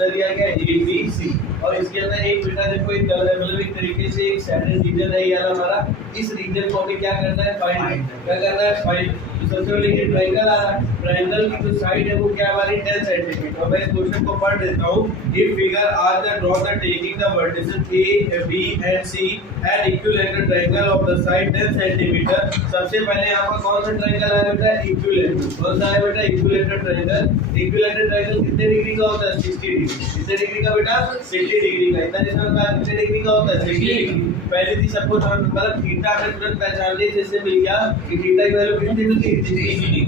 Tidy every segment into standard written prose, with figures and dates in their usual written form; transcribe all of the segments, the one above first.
कितना दिया गया ए बी सी, और इसके अंदर एक बेटा देखो एक मतलब एक तरीके से एक सैडल रीजन है यार हमारा, इस रीजन को हमें क्या करना है फाइंड, क्या करना है फाइंड। तो सबसे पहले ये ट्रायंगल आ रहा है, ट्रायंगल की जो साइड है वो क्या हमारी 10 सेंटीमीटर। मैं इस क्वेश्चन को पढ़ देता हूं। If figure are the draw the taking the vertices A B and C at equilateral triangle of the side 10 centimetre. सबसे पहले यहां पर कौन सा ट्रायंगल है बेटा, इक्विलेटरल। कौन सा है बेटा, इक्विलेटरल ट्रायंगल। इक्विलेटरल ट्रायंगल कितने डिग्री का होता है, 60 डिग्री। कितने डिग्री का बेटा, 60 डिग्री का। इतना जिसमें का कितने डिग्री का होता है, 60 डिग्री। पहले थी सबको मतलब थीटा में तुरंत पहचान ली, जैसे मिल गया कि थीटा की वैल्यू कितनी मिलती है,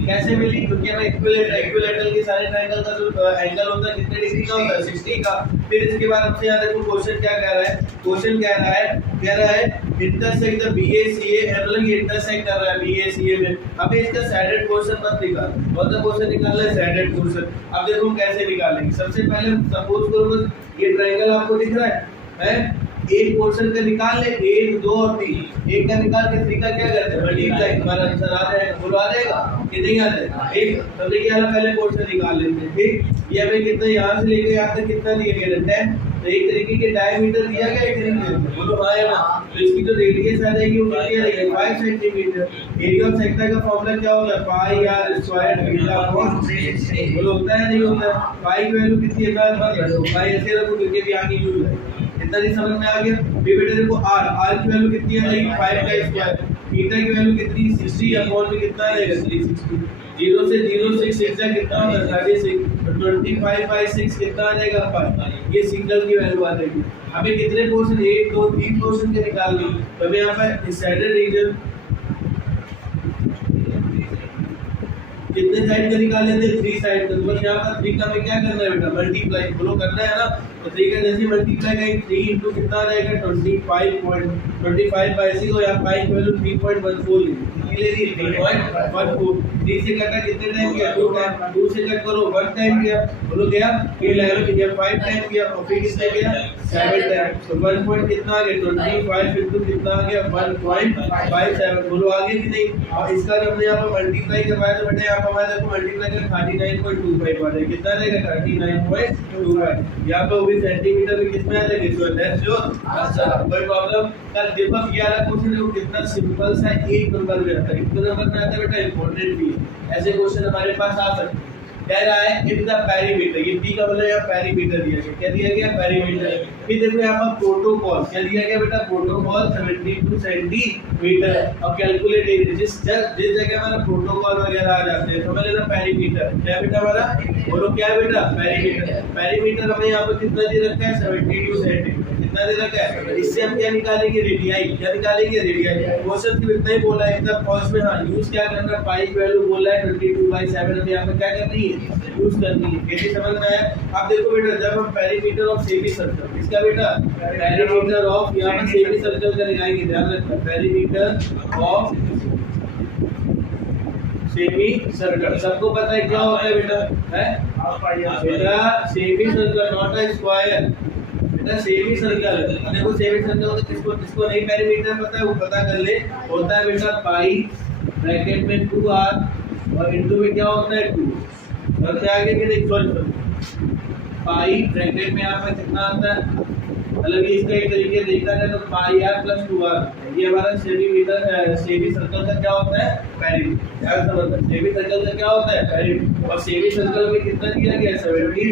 कैसे मिली, क्योंकि हमें इक्विलेटरल के सारे ट्रायंगल का जो एंगल होता है कितने डिग्री का होता है, 60 का। फिर इसके बाद हमसे यहाँ देखो क्वेश्चन क्या कह रहा है, क्वेश्चन कह रहा है इंटरसेक्ट द BACA, मतलब ये इंटरसेक्ट कर रहा है BACA में। अब इसका सैडेड पोर्शन मत निकाल, कौन सा पोर्शन निकालना है, सैडेड पोर्शन। अब देखो हम कैसे निकालेंगे। सबसे पहले सपोज करो ये ट्रायंगल आपको दिख रहा है, एक पोर्शन का निकाल ले, 1 2 और 3, एक का निकाल के 3 का क्या करते हैं मल्टीप्लाई, हमारा आंसर आ जाएगा। बोलो आ जाएगा कि नहीं आ जाएगा, ठीक। तो देखिए वाला पहले पोर्शन निकाल लेते हैं, ठीक। ये हमें कितना यहाँ से लेके यहाँ तक कितना दिया गया, 10। तो एक तरीके के डायमीटर दिया गया, एक तरीके बोलो हाँ या ना। तो इसकी जो रेडियस आ जाएगी वो कितनी आ जाएगी, 5 सेंटीमीटर। एरिया ऑफ सेक्टर का फॉर्मूला क्या होता है, pi R square beta upon 3। बोलो होता है नहीं होता है, पाई की वैल्यू कितनी है, पाई ऐसे रखो क्योंकि भी आगे यूज है। इतना ही समझ में आ गया। ये बेटे देखो आर की वैल्यू कितनी आ जाएगी, 5 का स्क्वायर। थीटा की वैल्यू कितनी, 60 अपॉन में कितना आ जाएगा, 360। 0 से 0 6 6 कितना होगा, 36। तो 25 बाई 6 कितना आ जाएगा, 5। ये सिंगल की वैल्यू आ जाएगी। हमें कितने पोर्शन, 1 2 3 पोर्शन के निकालनी। तो हमें यहाँ पर सैडल रीजन कितने साइड का निकाल लेते हैं, 3 साइड का। तो बस यहाँ पर 3 का हमें क्या करना है बेटा, मल्टीप्लाई। बोलो करना है ना। तो 3 का जैसे मल्टीप्लाई करेंगे 3 इंटू कितना आ जाएगा, 25 बाई 6 और यहाँ 5 की वैल्यू 3.14 ले ली, 3.14। 3 से कटा कितने टाइम किया, 2 टाइम। 2 से कट करो 1 टाइम किया, बोलो गया ये लेवल किया 5 टाइम किया, और फिर कितने गया 7 टाइम। तो 1 पॉइंट कितना आ गया, 25 इंटू कितना आ गया, 1.57। बोलो आगे कि नहीं। और इसका जब हमने यहाँ पर मल्टीप्लाई करवाया तो बेटा यहाँ पर हमारे देखो मल्टीप्लाई कर 39.25 आ जाएगा, कितना रहेगा 39.25। यहाँ पर भी सेंटीमीटर में कितना आ जाएगा, सो दैट्स योर आंसर। कोई प्रॉब्लम। कल देखो 11 क्वेश्चन देखो कितना सिंपल सा है, एक नंबर में आता है। कितने नंबर में आता है बेटा, इंपॉर्टेंट भी है। ऐसे क्वेश्चन हमारे पास आ सकते हैं। कह रहा है इफ द पेरीमीटर, ये पी का मतलब यहाँ पेरीमीटर दिया गया, क्या दिया गया, पेरीमीटर। फिर देखो यहाँ पर प्रोटोकॉल क्या दिया गया बेटा, प्रोटोकॉल 72 सेंटीमीटर। और कैलकुलेट एरिया, जिस जगह हमारा प्रोटोकॉल वगैरह आ जाते हैं तो हमें लेना पेरीमीटर। क्या बेटा हमारा, बोलो क्या बेटा, पेरीमीटर। पेरीमीटर हमें यहाँ पर कितना दे रखा है, 72 सेंटीमीटर। कितना दे रखा है, इससे हम क्या निकालेंगे, रेडियाई। क्या निकालेंगे, रेडियाई। क्वेश्चन सिर्फ इतना ही बोला है एकदम फर्स्ट में। हाँ यूज क्या करना, पाई की वैल्यू बोला है 22/7, हमें यहाँ पर क्या करनी है, यूज करनी है। कैसे समझ में आया। अब देखो बेटा जब हम पेरीमीटर ऑफ सेमी सर्कल, इसका बेटा पेरीमीटर ऑफ यहाँ पर सेमी सर्कल का निकालेंगे, ध्यान रखना, पेरीमीटर ऑफ सेमी सर्कल। सबको पता है क्या होता है बेटा, है बेटा semi circle not a square. बेटा सेमी सर्कल देखो, सेमी सर्कल होता है, किसको नहीं पेरीमीटर पता है वो पता कर ले। होता है बेटा पाई ब्रैकेट में 2r और इनटू में क्या होता है 2। और क्या आगे के देख, सॉरी पाई ब्रैकेट में यहाँ पर कितना आता है, मतलब इसका एक तरीके देखा जाए तो पाई r प्लस 2r, ये हमारा सेमी सर्कल का क्या होता है, पेरीमीटर। यार समझ, सेमी सर्कल का क्या होता है, पेरीमीटर। और सेमी सर्कल में कितना दिया गया, 72।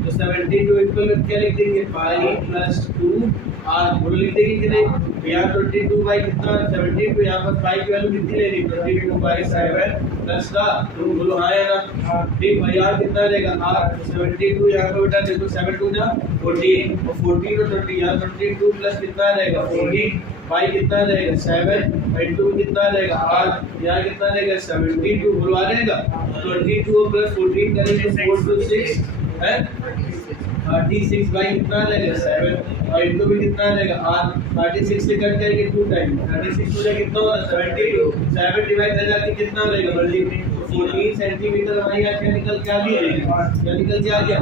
तो 72 इक्वल क्या लिख देंगे, पाई प्लस 2r। बोलो लिख देंगे कि नहीं। यहाँ 22 बाई कितना, 72। यहाँ पर पाई की वैल्यू कितनी लेनी, 22/7 प्लस का 2। बोलो हाँ या ना, ठीक भाई। यार कितना रहेगा, r 72। यहाँ पर बेटा देखो 7 2 जा 14, और 14 और 20, यहाँ 22 प्लस कितना रहेगा 14, पाई कितना रहेगा 7, इंटू कितना रहेगा r, यहाँ कितना रहेगा 72। बोलो आ जाएगा 22 प्लस 14 करेंगे 4 to 6 है 36 बाई कितना रहेगा 7, और इनको भी कितना रहेगा r। 36 से कट करके 2 टाइम 36 हो जाए कितना होगा 72। 7 डिवाइड कर जाके कितना रहेगा मल्टीप्लाई 14 सेंटीमीटर। हमारी यहाँ क्या निकल के आ गया, क्या निकल के आ गया।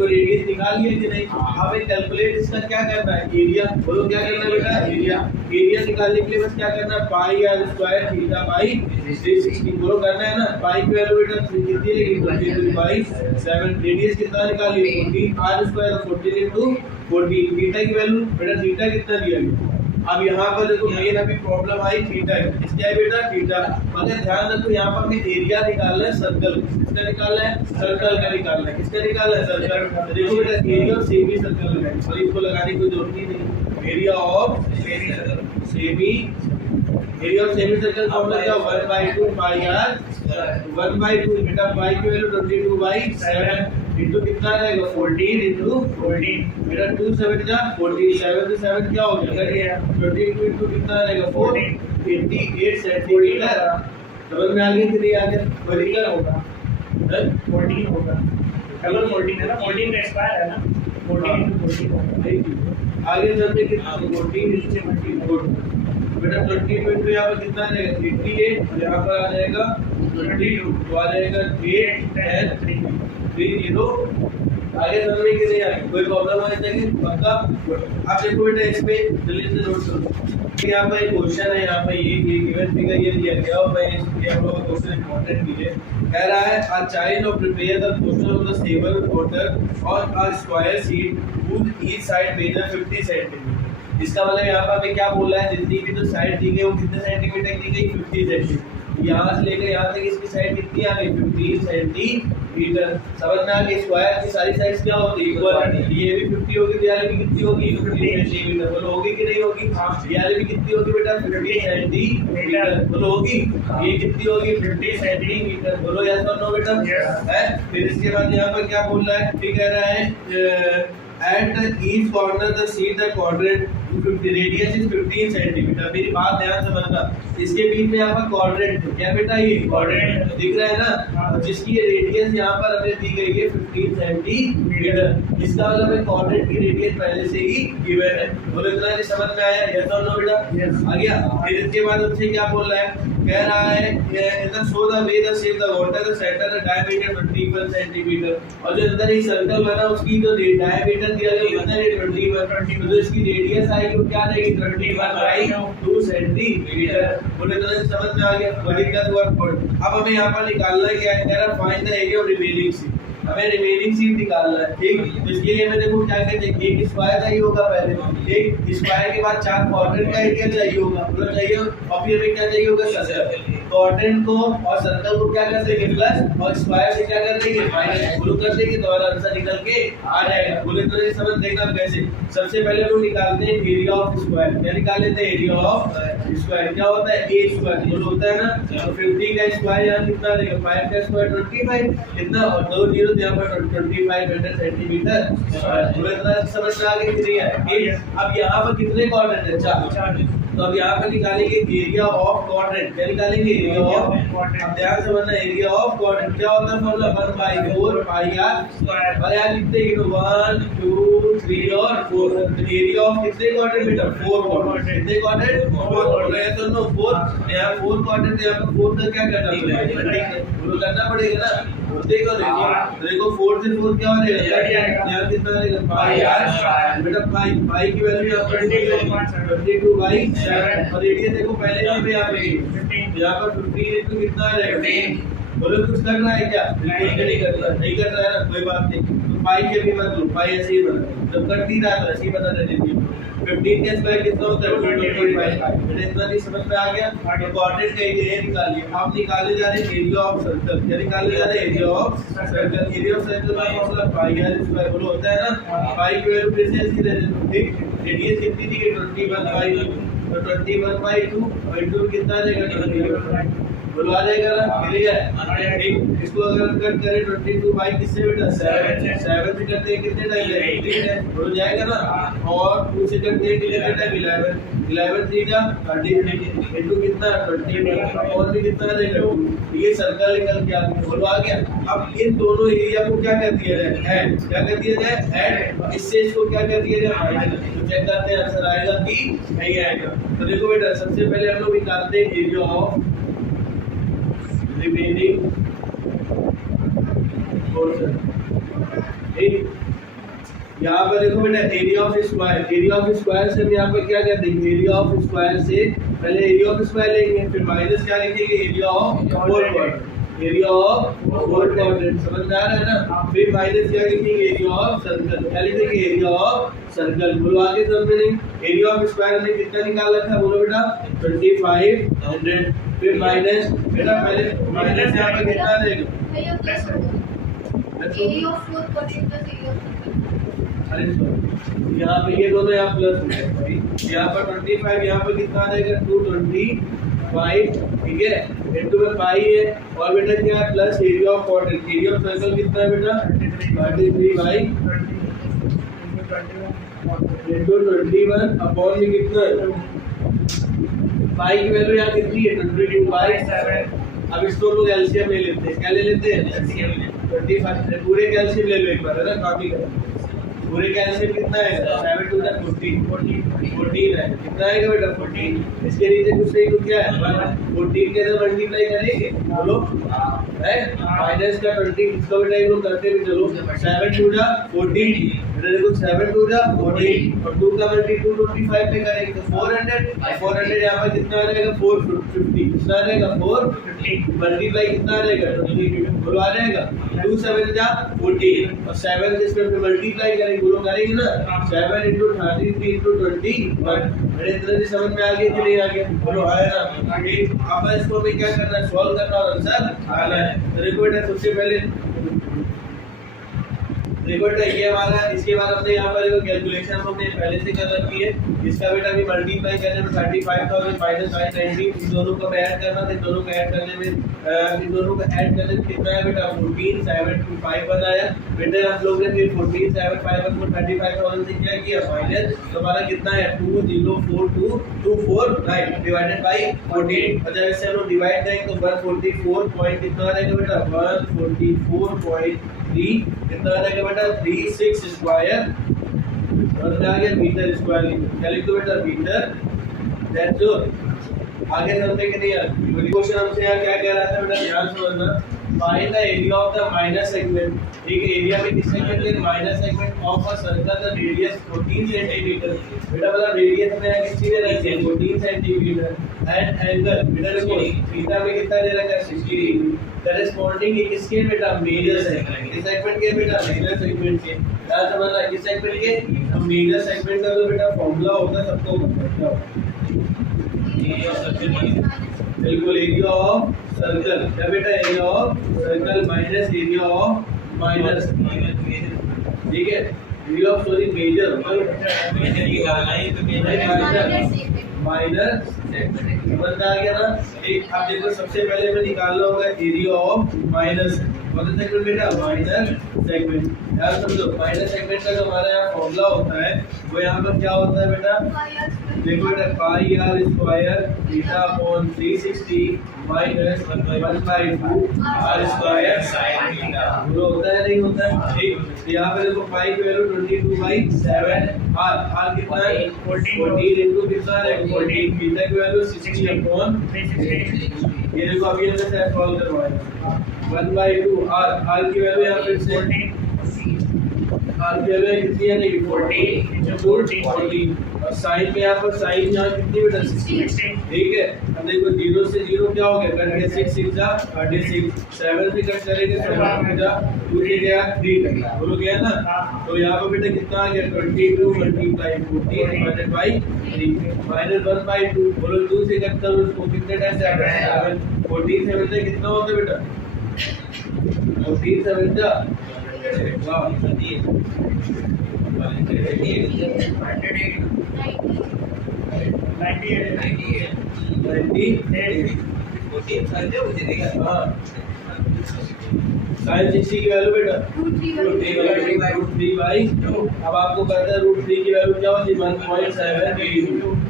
हमको रेडियस निकाल लिया कि नहीं। हमें कैलकुलेट इसका क्या करना है, एरिया। बोलो क्या करना है बेटा, एरिया। एरिया निकालने के लिए बस क्या करना है, pi R square theta by 360 बोलो करना है ना। पाई की वैल्यू बेटा कितनी रहेगी, 22 बाई 7। रेडियस कितना निकालिए, 14 आर स्क्वायर 14 into 14। थीटा की वैल्यू बेटा थीटा कितना दिया गया। अब यहाँ पर देखो मेन अभी प्रॉब्लम आई थीटा की, इसका है बेटा थीटा। मगर ध्यान रखो यहाँ पर हमें एरिया निकालना है सर्कल, किसका निकालना है, सर्कल का निकालना है। किसका निकालना है, सर्कल। देखो बेटा एरिया ऑफ सेमी सर्कल लगाएंगे और इसको लगाने की कोई जरूरत ही नहीं। Area of semi area of semi circle formula क्या, 1/2 पाई आर 1/2 बेटा पाई की वैल्यू 22/7 इंटू कितना रहेगा 14 इंटू 14 बेटा 2 7 जा 14 7 से 7 क्या हो गया 22 इंटू कितना रहेगा 4 88 सेंटीमीटर। समझ में आ गया कि नहीं आ गया, वर्टिकल होगा 14 होगा, कलर 14 है ना, 14 का स्क्वायर है ना, 14 इंटू 14 आगे चलते कितना 14 इससे मल्टीप्लाई बेटा 22 इंटू यहाँ पर कितना रहेगा 88 यहाँ पर आ जाएगा 22 तो आ जाएगा 8 10 3 0। आगे समझने के लिए आगे कोई प्रॉब्लम आ जाएगी पक्का। आप देखो बेटा इस पे जल्दी से नोट करो। यहाँ पर एक क्वेश्चन है, यहाँ पे ये गिवन फिगर ये दिया गया और मैं इसके हम लोग का क्वेश्चन इंपॉर्टेंट भी है। कह रहा है a child of prepare the portion of the stable water on a square sheet whose each side measure 50 cm। इसका मतलब यहाँ पर हमें क्या बोल रहा है, जितनी भी तो साइड दी गई वो कितने सेंटीमीटर की गई 50 सेंटीमीटर। यहाँ से लेकर यहाँ तक इसकी साइड कितनी आ गई 15 सेंटीमीटर। समझ में आ गई। स्क्वायर की सारी साइड्स क्या होती है इक्वल, ये भी 50 होगी तो यहाँ भी कितनी होगी 50 सेंटीमीटर। बोलो होगी कि नहीं होगी, यहाँ भी कितनी होगी बेटा 50 सेंटीमीटर। बोलो होगी, ये कितनी होगी 50 सेंटीमीटर। बोलो यस और नो बेटा है। फिर इसके बाद यहाँ पर क्या बोल रहा है, ठीक कह रहा है at each corner the sheet the quadrant 50 radius is 15 centimetre. मेरी बात ध्यान से समझना, इसके बीच में यहाँ पर क्वाड्रेंट क्या बेटा, ये क्वाड्रेंट दिख रहा है ना, जिसकी रेडियस यहाँ पर हमें दी गई है 15 सेंटीमीटर। इसका मतलब है क्वाड्रेंट की रेडियस पहले से ही गिवन है। बोलो इतना नहीं समझ में आया, यस और नो बेटा आ गया। फिर इसके बाद उससे क्या बोल रहा है, कह रहा है इधर show the way the shape the water the centre the diameter 21 centimetre. और जो अंदर ही सर्कल बना उसकी जो डायमीटर दिया गया कितना है 21, तो इसकी रेडियस आएगी वो क्या रहेगी 21/2 सेंटीमीटर। बोले तो समझ में आ गया। Vertical work. अब हमें यहाँ पर निकालना है क्या है, कह रहा find the area of remaining sheet. हमें रिमेनिंग शीट निकालना है, ठीक। तो इसके लिए हमें देखो क्या कहते हैं, एक स्क्वायर चाहिए होगा पहले, एक स्क्वायर के बाद 4 क्वाड्रेंट का एरिया चाहिए होगा, मतलब चाहिए। और फिर हमें क्या चाहिए होगा सर्कल। क्वाड्रेंट को और सर्कल को क्या कर देंगे प्लस, और स्क्वायर से क्या कर देंगे माइनस, गुणा कर देंगे तो हमारा आंसर निकल के आ जाएगा। बोले तो ये समझ देखना कैसे। सबसे पहले हम निकालते हैं एरिया ऑफ स्क्वायर। क्या निकाल लेते हैं, एरिया ऑफ स्क्वायर। क्या होता है ए स्क्वायर, बोलो होता है ना। तो 50 का स्क्वायर यहाँ कितना रहेगा 5 का स्क्वायर 25 कितना, और 2 जीरो यहाँ पर 25 सेंटीमीटर। बोले तो समझ में आ गई कि नहीं है। अब यहाँ पर कितने क्वाड्रेंट है 4, तो अब यहाँ पर निकालेंगे एरिया ऑफ क्वाड्रेंट। क्या निकालेंगे, एरिया ऑफ। अब ध्यान से बनना, एरिया ऑफ क्वाड्रेंट क्या होता है फॉर्मूला 1/4 पाई आर स्क्वायर। और यहाँ लिखते हैं 1 2 3 और 4। एरिया ऑफ कितने क्वाड्रेंट बेटा 4 क्वाड्रेंट। कितने क्वाड्रेंट 4 है तो नो 4 यहाँ 4 क्वाड्रेंट, यहाँ पर 4 का क्या करना पड़ेगा, वो करना पड़ेगा ना। देखो देखो 4 से 4 क्या हो जाएगा, यहाँ कितना रहेगा पाई आर बेटा। पाई की वैल्यू यहाँ पर 22/7 और रेडियस देखो पहले से यहाँ पर 15 इंटू कितना रहेगा। बोलो कुछ कर रहा है क्या, नहीं कर रहा, नहीं कर रहा है ना, कोई बात नहीं। तो पाई के भी मत लो, पाई ऐसे ही बना, जब कट नहीं रहा तो ऐसे ही बता देते। 15 के स्क्वायर कितना होता है 25। इतना नहीं समझ में आ गया। तो क्वाड्रेंट का एरिया निकालिए। आप निकाले जा रहे हैं एरिया ऑफ सर्कल। क्या निकाले जा रहे हैं, area of circle. Area of circle का फॉर्मूला पाई आर स्क्वायर। बोलो होता है ना, पाई की वैल्यू कैसे ऐसी रह जाती है, रेडियस कितनी दी है 21/2, तो 21/2 और 2 कितना रहेगा 20। बोलो आ जाएगा ना, क्लियर। ठीक, इसको अगर कट करें 22/2 किससे बेटा 7 से करते हैं कितने टाइम लगेगा, हो जाएगा ना। और 2 से करते हैं कितने टाइम 11 3 जा 30 इनटू कितना 20 और भी कितना रहेगा। ये सर्कल निकल के आता है। बोलो आ गया। अब इन दोनों एरिया को क्या कर दिया जाए, ऐड। क्या कर दिया जाए, ऐड। इससे इसको क्या कर दिया जाए माइनस। तो चेक करते हैं आंसर आएगा कि नहीं आएगा। तो देखो बेटा सबसे पहले हम लोग निकालते हैं एरिया ऑफ रिमेनिंग पोर्शन। ठीक, यहाँ पर देखो बेटा area of square, area of square से हम यहाँ पर क्या कर देंगे, एरिया ऑफ स्क्वायर से पहले एरिया ऑफ स्क्वायर लेंगे, फिर माइनस क्या लिखेंगे, area of four quadrant, area of four quadrant, समझ में आ रहा है ना। फिर माइनस क्या लिखेंगे, एरिया ऑफ सर्कल, क्या लिखेंगे, एरिया ऑफ सर्कल। बोलो आगे सब में नहीं, एरिया ऑफ स्क्वायर ने कितना निकाल रखा है, बोलो बेटा 2500। फिर माइनस बेटा पहले माइनस यहाँ पर कितना देगा, अरे यहाँ पे ये दोनों यहाँ प्लस हो गए भाई, यहाँ पर 25, यहाँ पर कितना आ जाएगा 225, ठीक है, इनटू में पाई है, और बेटा क्या है plus area of quadrant, area of circle कितना है बेटा 33 बाई इनटू 21 अपॉन में कितना है, पाई की वैल्यू यहाँ कितनी है 22 बाई 7। अब इस दोनों का एलसीएम ले लेते हैं, क्या ले लेते हैं 25, पूरे का एलसीएम ले लो एक बार, है ना, काफी पूरे का एलसीएम कितना है 7 टू 14 है, कितना आएगा बेटा 14, इसके नीचे कुछ नहीं तो क्या है 14 के साथ मल्टीप्लाई करेंगे, बोलो है माइनस का 20, इसको बेटा एक लोग करते भी चलो, 7 टू 14, बेटा देखो 7 टू 14 और 2 का मल्टी 225 पे करेंगे तो 400 यहाँ पर कितना आ जाएगा 450, कितना आ जाएगा 450 मल्टीप्लाई कितना आ जाएगा 20, बोलो आ जाएगा 2 7 जा 14 और 7 से इसमें मल्टीप्लाई करेंगे, बोलो करेंगे ना 7 into 33 into 21, बड़े तरह से समझ में आ गया कि नहीं आ गया, बोलो आया ना। अब इसको भी क्या करना है, सॉल्व करना और आंसर आना है। तो देखो बेटा सबसे पहले देखो बेटा ये हमारा, इसके बाद हमने यहाँ पर देखो कैलकुलेशन हमने पहले से कर रखी है, इसका बेटा भी मल्टीप्लाई करने में 35,000 माइनस 590, इन दोनों को ऐड करना था, इन दोनों को ऐड करने में कितना है बेटा 14725 बनाया बेटा, हम लोग ने फिर 14751 को 35,000 से क्या किया माइनस, तो हमारा कितना है 204249 डिवाइडेड बाई 14, और जब इससे हम लोग डिवाइड करेंगे तो 144 पॉइंट कितना आ जाएगा बेटा 144.3 कितना आ जाएगा बेटा 36 स्क्वायर, और आ गया मीटर स्क्वायर, क्या लिख दो बेटा मीटर, दैट्स ऑल। आगे चलते कि नहीं यार, क्वेश्चन हमसे यार क्या कह रहा था बेटा, ध्यान से समझना, find the area of the minus segment, ठीक है, एरिया में किस सेगमेंट के minus segment of a circle the radius 14 centimetre, बेटा मतलब रेडियस में कितनी दे रखी है 14 सेंटीमीटर, एंड एंगल बेटा देखो थीटा में कितना दे रखा है 60 डिग्री, करेस्पॉन्डिंग किसके बेटा मेजर सेगमेंट, किस सेगमेंट के बेटा मेजर सेगमेंट के, क्या समझना किस सेगमेंट के, हम मेजर सेगमेंट का जो बेटा फॉर्मूला होता है सबको पता है, बिल्कुल एरिया ऑफ सर्कल, क्या बेटा area of circle minus area of minus, ठीक है, area of sorry major minus समझ आ गया ना। एक आप देखो सबसे पहले में निकालना होगा एरिया ऑफ माइनस, कौन सा सेगमेंट बेटा माइनर सेगमेंट, यार समझो माइनर सेगमेंट का जो हमारा यहाँ फॉर्मूला होता है वो यहाँ पर क्या होता है बेटा, देखो बेटा pi R square theta upon 360 minus 1/2 R square sine theta, वो होता है नहीं होता है, ठीक। यहाँ पे देखो पाई की वैल्यू 22/7, आर कितना है 14 इनटू कितना है 14, थीटा की वैल्यू 60 अपॉन 360, ये देखो अभी हमने सॉल्व करवाया 1/2 आर की वैल्यू यहाँ पे 14, आर की वैल्यू कितनी है नहीं 14 और साइन में यहाँ पर साइन यहाँ कितनी बेटा 60, ठीक है। अब देखो 0 से 0 क्या हो गया कट के 6 6 जा 36, 7 से कट करेंगे 7 जा 2 से गया 3 बोलो गया ना, तो यहाँ पर बेटा कितना आ गया 22 मल्टीप्लाई 14 डिवाइडेड बाई 3 माइनस 1/2, बोलो 2 से कट करो उसको कितने टाइम से 7, 14 7 से कितना होता है बेटा 14 7 जा वाह 60 की वैल्यू बेटा √3 बाई, अब आपको पता है √3 की वैल्यू क्या होती है 1.7,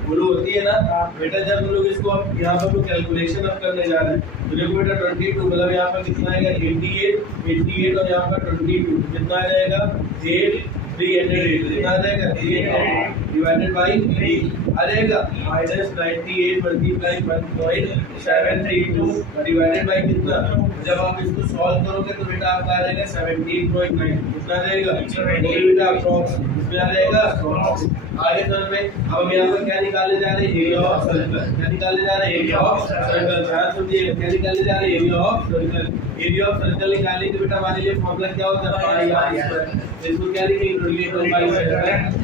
बोलो होती है ना बेटा। जब हम लोग इसको अब यहाँ पर कैलकुलेशन अब करने जा रहे हैं तो देखो बेटा 22 मतलब यहाँ पर कितना आएगा 88 और यहाँ पर 22 कितना आ जाएगा 8 300 कितना आ जाएगा 300 डिवाइडेड बाई 3 आ जाएगा -98 मल्टीप्लाई 1.732 डिवाइडेड बाई कितना। जब आप इसको सॉल्व करोगे तो बेटा आपका आ जाएगा 17.9 कितना आ जाएगा बेटा अप्रॉक्स इसमें आ जाएगा। आगे समझ में अब हम यहाँ पर क्या निकालने जा रहे हैं एरिया ऑफ सर्कल। क्या निकालने जा रहे हैं एरिया ऑफ सर्कल। ध्यान समझिए क्या निकालने जा रहे हैं area of circle. Area of circle निकालने के बेटा हमारे लिए फॉर्मूला क्या होता है पाई आर स्क्वायर। इसको क्या लिखेंगे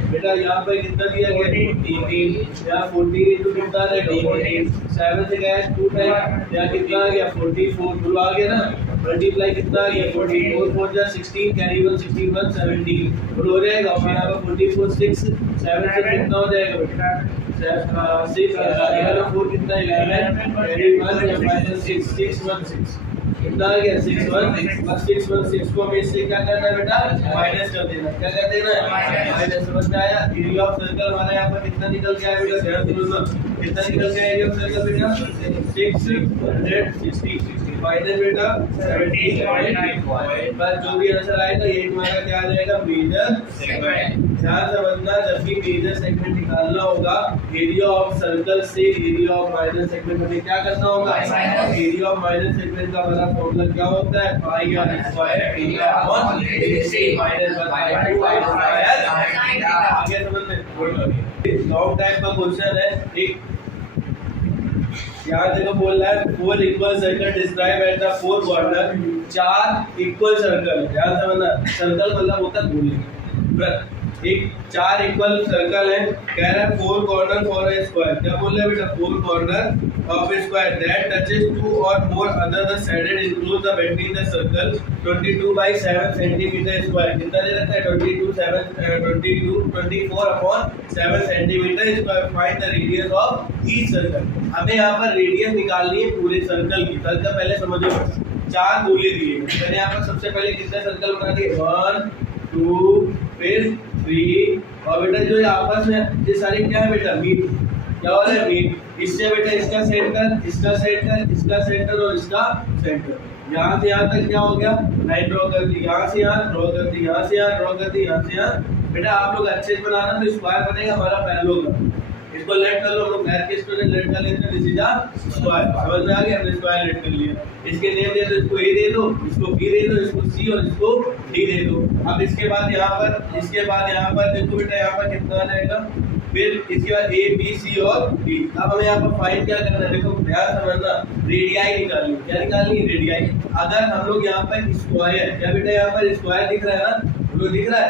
बेटा यहाँ पर कितना दिया गया 14 यहाँ 14 इनटू कितना है 14 7 से गया 2 टाइम यहाँ कितना आ गया 44 पूरा आ गया ना मल्टीप्लाई कितना आ गया 44 4 जा 16 कैरी 1 16 1 17 और हो जाएगा और यहाँ पर 44 6 7 से कितना हो जाएगा बेटा 6 11 4 कितना 11 कैरी 1 या माइनस 6 6 1 6 कितना आ गया 6 1 बस 6 1 6 को हम इससे क्या करना है बेटा माइनस कर देना। क्या कर देना है माइनस। समझ में आया। एरिया ऑफ सर्कल हमारा यहाँ पर कितना निकल के आया बेटा ध्यान दो कितना निकल के आया एरिया ऑफ सर्कल बेटा 660 माइनस बेटा 17.5 बस जो भी आंसर आएगा ये तुम्हारा क्या आ जाएगा मेजर सेगमेंट। ध्यान समझना जब भी मेजर सेगमेंट निकालना होगा एरिया ऑफ सर्कल से एरिया ऑफ माइनर सेगमेंट हमें क्या करना होगा एरिया ऑफ माइनर सेगमेंट का हमारा फॉर्मूला क्या होता है pi R square area upon minus pi 2 square. आगे समझ में लॉन्ग टाइप का क्वेश्चन है एक यहाँ देखो बोल रहा है 4 equal circle describe at the 4 corner 4 equal circle. ध्यान समझना सर्कल मतलब होता है गोली एक 4 इक्वल सर्कल है कह रहा है 4 कॉर्नर फॉर ए स्क्वायर। क्या बोल रहा है बेटा 4 corner of A square that touches 2 और more other the sided include the between the circle 22/7 centimetre square. कितना दे रखा है 24 upon 7 centimetre square. Find the radius of each circle. हमें यहाँ पर रेडियस निकालनी है पूरे सर्कल की। सर्कल पहले समझो 4 गोले दिए मैंने यहाँ पर सबसे पहले कितने सर्कल बना दिए 1 2 फिर 3 और बेटा जो आपस में ये सारे क्या है बेटा मीट क्या हो रहा है मीट। इससे बेटा इसका सेंटर इसका सेंटर इसका सेंटर और इसका सेंटर यहाँ से यहाँ तक क्या हो गया लाइन ड्रॉ कर दी यहाँ से यहाँ ड्रॉ कर दी यहाँ से यहाँ ड्रॉ कर दी यहाँ से यहाँ। बेटा आप लोग अच्छे से बनाना तो स्क्वायर बनेगा हमारा पैरेललोग्राम। इसको लेट कर लो हम लोग मैथ के स्टूडेंट लेट कर लेते हैं दिस इज अ स्क्वायर। समझ में आ गया हमने स्क्वायर लेट कर लिया। इसके नेम दे दो इसको ए दे दो इसको बी दे दो इसको सी और इसको डी दे दो। अब इसके बाद यहाँ पर देखो बेटा यहाँ पर कितना आ जाएगा फिर इसके बाद ए बी सी और डी। अब हमें यहाँ पर फाइंड क्या करना है देखो ध्यान समझना रेडियाई निकालनी। क्या निकालनी है रेडियाई। अगर हम लोग यहाँ पर स्क्वायर क्या बेटा यहाँ पर स्क्वायर दिख रहा है ना तो दिख रहा है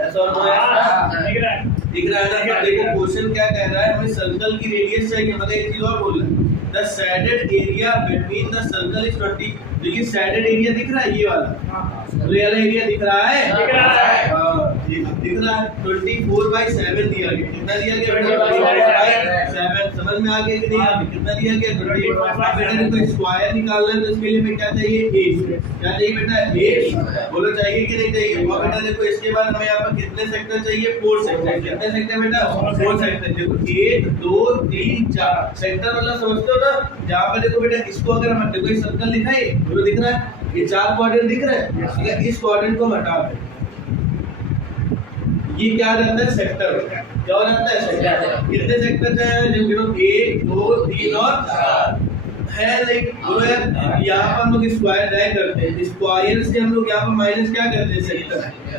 यस और नो दिख रहा है ना। देखो क्वेश्चन क्या कह रहा है हमें सर्कल की रेडियस चाहिए मतलब एक चीज और बोल रहा है the shaded area between the circle is 20। देखिए सैडेड एरिया दिख रहा है ये वाला ये वाला एरिया दिख रहा है दिख रहा है 24/7 दिया गया। कितना दिया गया 24/7। समझ में आ गया कि नहीं आ गया कितना दिया गया 24। बेटा को स्क्वायर निकालना है तो इसके लिए हमें क्या चाहिए a क्या चाहिए बेटा a बोलो चाहिए कि नहीं चाहिए। और बेटा देखो इसके बाद हमें यहाँ पर कितने सेक्टर चाहिए 4 सेक्टर। कितने सेक्टर बेटा 4 सेक्टर। देखो 1 2 3 4 सेक्टर मतलब समझते हो ना जहाँ पर देखो बेटा इसको अगर हम देखो ये सर्कल दिखा है बोलो दिख रहा है ये 4 क्वाड्रेंट दिख रहा है अगर इस क्वाड्रेंट को हटा दें ये क्या रहता है सेक्टर क्या हो जाता है सेक्टर। कितने सेक्टर चाहिए देखो 1 2 3 और 4 है लाइक बोलो यार यहाँ पर हम लोग स्क्वायर ड्रा करते हैं स्क्वायर से हम लोग यहाँ पर माइनस क्या करते हैं सेक्टर।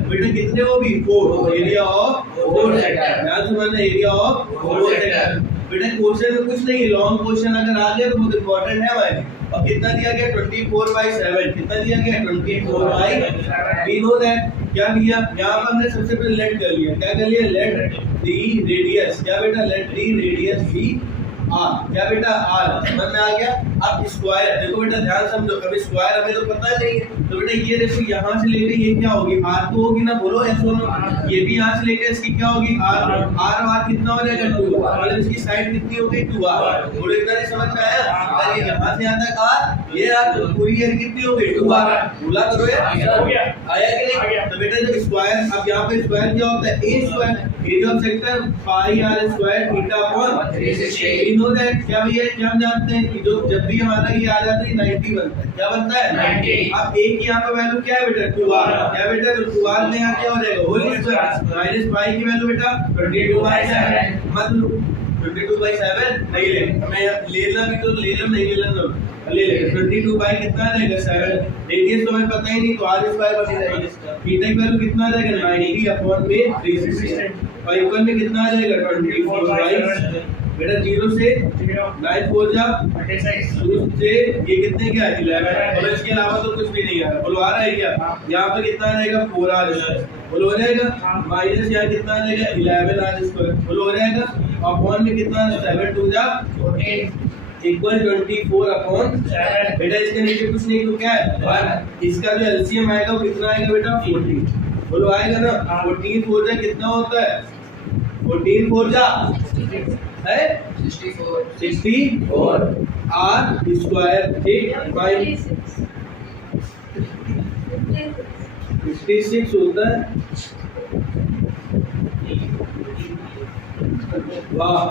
बेटा कितने होगी 4 एरिया ऑफ 4 सेक्टर। ध्यान समझना एरिया ऑफ 4 सेक्टर। बेटा क्वेश्चन में कुछ नहीं लॉन्ग क्वेश्चन अगर आ गया तो बहुत इंपॉर्टेंट है हमारे। और कितना दिया गया 24/7 कितना दिया गया 24/7। वी नो दैट क्या किया यहाँ पर हमने सबसे पहले लेट कर लिया क्या कर लिया लेट दी रेडियस क्या बेटा let the radius be R क्या बेटा आर। समझ में आ गया। अब स्क्वायर देखो बेटा ध्यान समझो कभी स्क्वायर हमें तो पता नहीं है तो बेटा ये देखो यहाँ से लेके ये क्या होगी आर तो होगी ना बोलो ऐसा ये भी यहाँ से लेके इसकी क्या होगी आर आर कितना हो जाएगा 2 मतलब इसकी साइड कितनी हो गई 2r। बोलो इतना नहीं समझ में आया अगर यहाँ से यहाँ तक आर ये आर तो पूरी एयर कितनी हो गई 2r। बोला करो यार आया कि नहीं। तो बेटा जब स्क्वायर अब यहाँ पे स्क्वायर क्या होता है a square area of sector pi r square theta upon 360। Know that क्या भैया क्या हम जानते हैं कि जो जब जब भी हमारा ये आ जाता है 90 बनता है, क्या बनता है 90। अब एक यहाँ पे वैल्यू क्या है बेटा 2r, क्या बेटा तो 2r में यहाँ क्या हो जाएगा होल स्क्वायर माइनस y की वैल्यू बेटा 22/7, मतलब 22/7 नहीं ले, हमें ले लेना भी तो ले लेना, नहीं ले लेना ले ले 22 बाई कितना रहेगा 7, रेडियस तो हमें पता ही नहीं तो r स्क्वायर बन जाएगा, थीटा की वैल्यू कितना रहेगा 90 अपॉन में 360 और इक्वल में कितना आ जाएगा 24 बेटा 0 से 9 4 जा 2 से ये कितने क्या 11 और इसके अलावा तो कुछ भी नहीं आ रहा, बोलो आ रहा है क्या, यहाँ पे कितना रहेगा 4 आ जाएगा, बोलो हो जाएगा माइनस यहाँ कितना रहेगा 11 r स्क्वायर, बोलो हो जाएगा अपॉन में कितना 7 2 जा 8 इक्वल 24 अपॉन 7, बेटा इसके नीचे कुछ नहीं तो क्या है 1, इसका जो एलसीएम आएगा वो कितना आएगा बेटा 14, बोलो आएगा ना 14 4 जा कितना होता है 14 4 जा है 64 r स्क्वायर, ठीक 56 होता है, वाह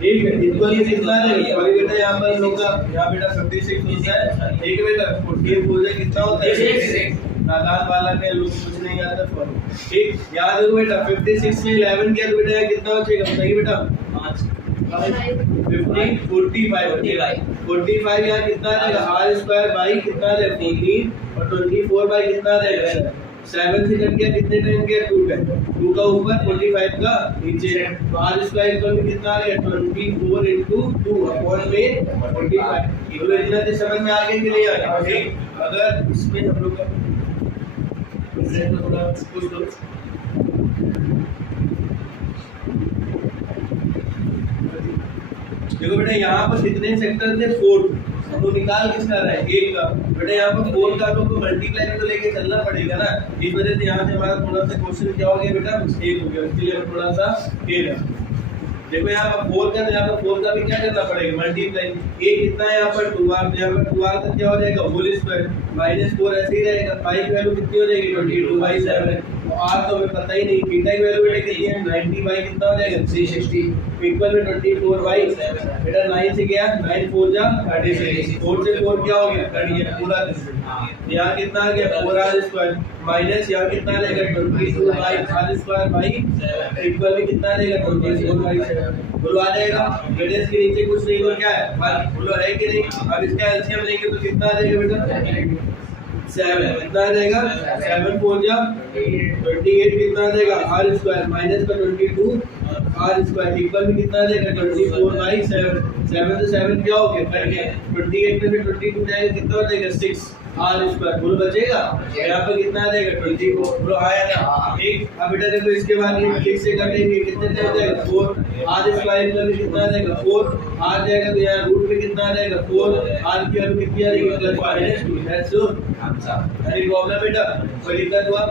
ठीक है इक्वल ये कितना है सॉरी बेटा यहाँ पर लोग यहाँ बेटा 56 होता है, ठीक है बेटा 14 हो जाए कितना होता है 6 नादान वाला के लोग कुछ नहीं आता फॉलो, ठीक याद रखो बेटा 56 में 11 किया तो बेटा यहाँ कितना बचेगा बताइए बेटा 50 45 यहाँ कितना रहेगा r स्क्वायर बाई कितना रहेगा 14 और 24 बाई कितना रहेगा 7 से कट गया कितने टाइम गया 2 टाइम, 2 का ऊपर 45 का नीचे, तो r स्क्वायर इक्वल में कितना आ गया 24 into 2 अपॉन में 45, बोलो इतना तो समझ में आ गया कि नहीं आ गया, ठीक अगर इसमें हम लोग का थोड़ा कुछ दो देखो बेटा यहाँ पर कितने सेक्टर थे 4, तो निकाल किसका रहा है एक का, बेटा यहाँ पर 4 का तो मल्टीप्लाई में तो लेके चलना पड़ेगा ना, इस वजह से यहाँ से हमारा थोड़ा सा क्वेश्चन क्या हो गया बेटा मिस्टेक हो गया, इसलिए हम थोड़ा सा फेल है। देखो यहाँ पर 4 का, यहाँ पर 4 का भी क्या करना पड़ेगा मल्टीप्लाई, ये कितना है यहाँ पर 2r, यहाँ पर 2r का क्या हो जाएगा होल स्क्वायर माइनस 4 ऐसे ही रहेगा, पाई की वैल्यू कितनी हो जाएगी 22/7, तो r तो हमें पता ही नहीं, थीटा की वैल्यू बेटा कितनी है 90 बाई कितना हो जाएगा 360 इक्वल में 24/7, बेटा 9 से गया 9 4 जा 36, 4 से 4 क्या हो गया कट गया पूरा, यहाँ कितना आ गया 4r स्क्वायर माइनस यहाँ कितना रहेगा 22/r स्क्वायर बाई इक्वल में कितना रहेगा 24/7, बोलो आ जाएगा बेटा इसके नीचे कुछ नहीं हो क्या है बोलो है कि नहीं, अब इसका एलसीएम लेंगे तो कितना आ जाएगा बेटा 7 कितना आ जाएगा 7 4 जा 28 कितना आ जाएगा r स्क्वायर माइनस का 22 r स्क्वायर इक्वल में कितना आ जाएगा 24/7, 7 से 7 क्या हो गया कट गया, 28 में 22 जाएगा कितना हो जाएगा 6 r स्क्वायर, बोलो बचेगा यहाँ पर कितना आ जाएगा 24, बोलो आया ना, ठीक अब बेटा देखो इसके बाद ये 6 से कटेंगे कितने हो जाएगा 4 r स्क्वायर इक्वल में कितना आ जाएगा 4 r जाएगा तो यहाँ रूट में कितना आ जाएगा 4 r की वैल्यू कितनी आ जाएगी plus that's your answer, any problem बेटा कोई दिक्कत हुआ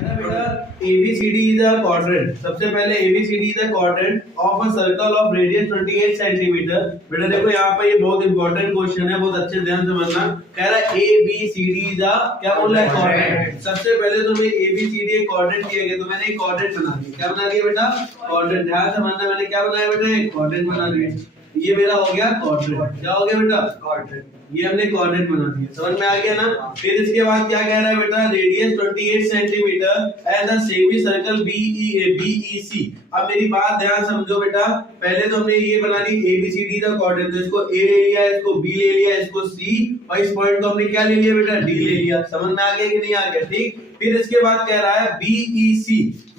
बेटा ABCD is a quadrant, सबसे पहले ABCD is a quadrant of a circle of radius 28 centimetre, बेटा देखो यहाँ पर ये बहुत इंपॉर्टेंट क्वेश्चन है, बहुत अच्छे ध्यान से समझना, कह रहा है ABCD is a क्या बोल रहा है quadrant, सबसे पहले तो मैं ABCD एक quadrant किया गया तो मैंने एक quadrant बना दिया, क्या बना दिया बेटा quadrant, ध्यान से समझना मैंने क्या बनाया बेटा एक quadrant बना दिया, ये मेरा हो गया quadrant, क्या हो गया बेटा quadrant, ये हमने कोऑर्डिनेट बना दिया, समझ में आ गया ना, फिर इसके बाद क्या कह रहा है बेटा radius 28 centimetre and the semi circle BEC, अब मेरी बात ध्यान समझो बेटा, पहले तो हमने ये बना ली ABCD का कोऑर्डिनेट, तो इसको A ले लिया, इसको B ले लिया, इसको C और इस पॉइंट को हमने क्या ले लिया बेटा D ले लिया, समझ में आ गया कि नहीं आ गया, ठीक फिर इसके बाद कह रहा है BEC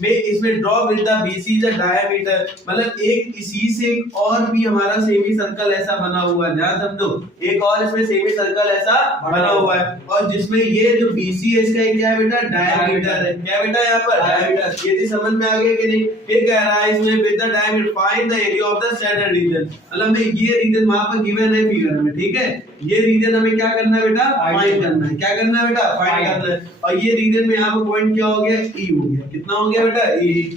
में इसमें draw with the BC the diameter, मतलब एक इसी से एक और भी हमारा सेमी सर्कल ऐसा बना हुआ है, ध्यान समझो एक और इसमें सेमी सर्कल ऐसा बना हुआ है और जिसमें ये जो BC है इसका क्या है बेटा डायमीटर है, क्या बेटा यहाँ पर डायमीटर, ये चीज समझ में आ गया कि नहीं, फिर कह रहा है इसमें with the diameter find the area of the centre region, मतलब में ये रीजन वहां पर गिवन है फिगर में, ठीक है ये रीजन हमें क्या करना है बेटा फाइंड करना है, क्या करना है बेटा फाइंड करना है, और ये रीजन में यहाँ पर पॉइंट क्या हो गया E हो गया, कितना हो गया बेटा